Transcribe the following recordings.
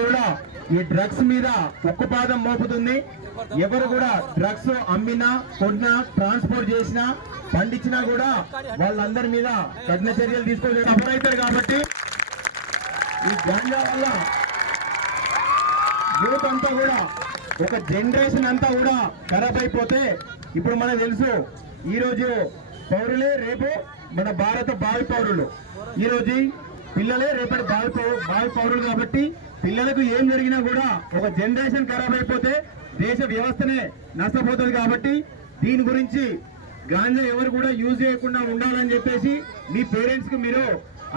కూడా ఈ డ్రగ్స్ మీద ఉక్కుపాదం మోపుతుంది. ఎవరు కూడా డ్రగ్స్ అమ్మినా కొన్నా ట్రాన్స్పోర్ట్ చేసినా పండించినా కూడా వాళ్ళందరి మీద కఠిన చర్యలు తీసుకొని అవుతారు కాబట్టి ఈ గాంజా వల్ల యూత్ అంతా కూడా ఒక జనరేషన్ అంతా కూడా ఖరాబ్ అయిపోతే ఇప్పుడు మనకు తెలుసు ఈ రోజు పౌరులే రేపు మన భారత భావి పౌరులు. ఈ రోజు పిల్లలే రేపటి భావి పౌ- భావి పౌరులు కాబట్టి పిల్లలకు ఏం జరిగినా కూడా ఒక జనరేషన్ ఖరాబ్ అయిపోతే దేశ వ్యవస్థనే నష్టపోతుంది కాబట్టి దీని గురించి గాంజా ఎవరు కూడా యూజ్ చేయకుండా ఉండాలని చెప్పేసి మీ పేరెంట్స్కి మీరు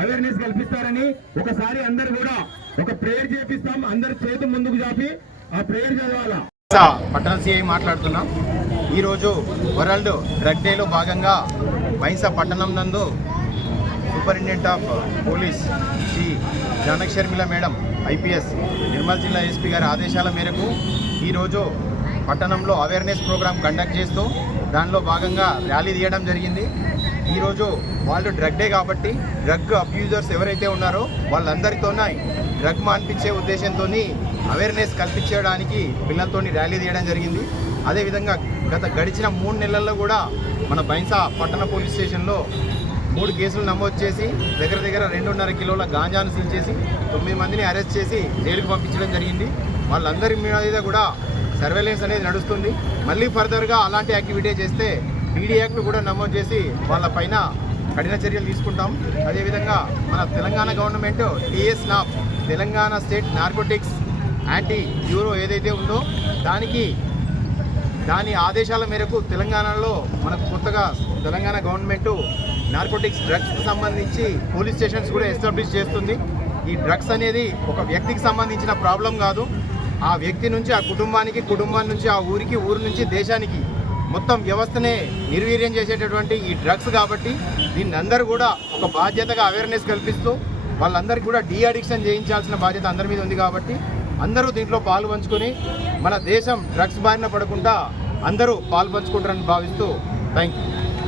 అవేర్నెస్ కల్పిస్తారని ఒకసారి అందరు కూడా ఒక ప్రేయర్ చేపిస్తాం. అందరు చేతి ముందుకు చాపి ఆ ప్రేయర్ చదవాలా? పట్టణ సిఐ మాట్లాడుతున్నాం. ఈరోజు వరల్డ్ డ్రగ్ డేలో భాగంగా బైంసా పట్టణం నందు superintendent of police Shri Janak Sharmila madam IPS Nirmal జిల్లా ఎస్పీ గారి ఆదేశాల మేరకు ఈరోజు పట్టణంలో అవేర్నెస్ ప్రోగ్రాం కండక్ట్ చేస్తూ దానిలో భాగంగా ర్యాలీ తీయడం జరిగింది. ఈరోజు వాళ్ళు డ్రగ్ డే కాబట్టి డ్రగ్ అబ్యూజర్స్ ఎవరైతే ఉన్నారో వాళ్ళందరితోనే డ్రగ్ మాన్పించే ఉద్దేశంతో అవేర్నెస్ కల్పించడానికి పిల్లలతో ర్యాలీ తీయడం జరిగింది. అదేవిధంగా గత గడిచిన మూడు నెలల్లో కూడా మన బైన్సా పట్టణ పోలీస్ స్టేషన్లో మూడు కేసులు నమోదు చేసి దగ్గర దగ్గర రెండున్నర కిలోల గాంజాను సీల్ చేసి తొమ్మిది మందిని అరెస్ట్ చేసి జైలుకు పంపించడం జరిగింది. వాళ్ళందరి మీద కూడా సర్వేలెన్స్ అనేది నడుస్తుంది. మళ్ళీ ఫర్దర్గా అలాంటి యాక్టివిటీ చేస్తే పీడీ యాక్ట్ కూడా నమోదు చేసి వాళ్ళ పైన కఠిన చర్యలు తీసుకుంటాం. అదేవిధంగా మన Telangana government TS NAB Telangana state narcotics anti bureau ఏదైతే ఉందో దానికి దాని ఆదేశాల మేరకు తెలంగాణలో మనకు కొత్తగా తెలంగాణ గవర్నమెంట్ నార్కోటిక్స్ డ్రగ్స్కి సంబంధించి పోలీస్ స్టేషన్స్ కూడా ఎస్టాబ్లిష్ చేస్తుంది. ఈ డ్రగ్స్ అనేది ఒక వ్యక్తికి సంబంధించిన ప్రాబ్లం కాదు. ఆ వ్యక్తి నుంచి ఆ కుటుంబానికి కుటుంబం నుంచి ఆ ఊరికి ఊరు నుంచి దేశానికి మొత్తం వ్యవస్థనే నిర్వీర్యం చేసేటటువంటి ఈ డ్రగ్స్ కాబట్టి దీన్ని అందరూ కూడా ఒక బాధ్యతగా అవేర్నెస్ కల్పిస్తూ వాళ్ళందరికీ కూడా డీ అడిక్షన్ చేయించాల్సిన బాధ్యత అందరి మీద ఉంది కాబట్టి అందరూ దీంట్లో పాలు పంచుకొని మన దేశం డ్రగ్స్ బారిన పడకుండా అందరూ పాలు పంచుకుంటారని భావిస్తూ థ్యాంక్ యూ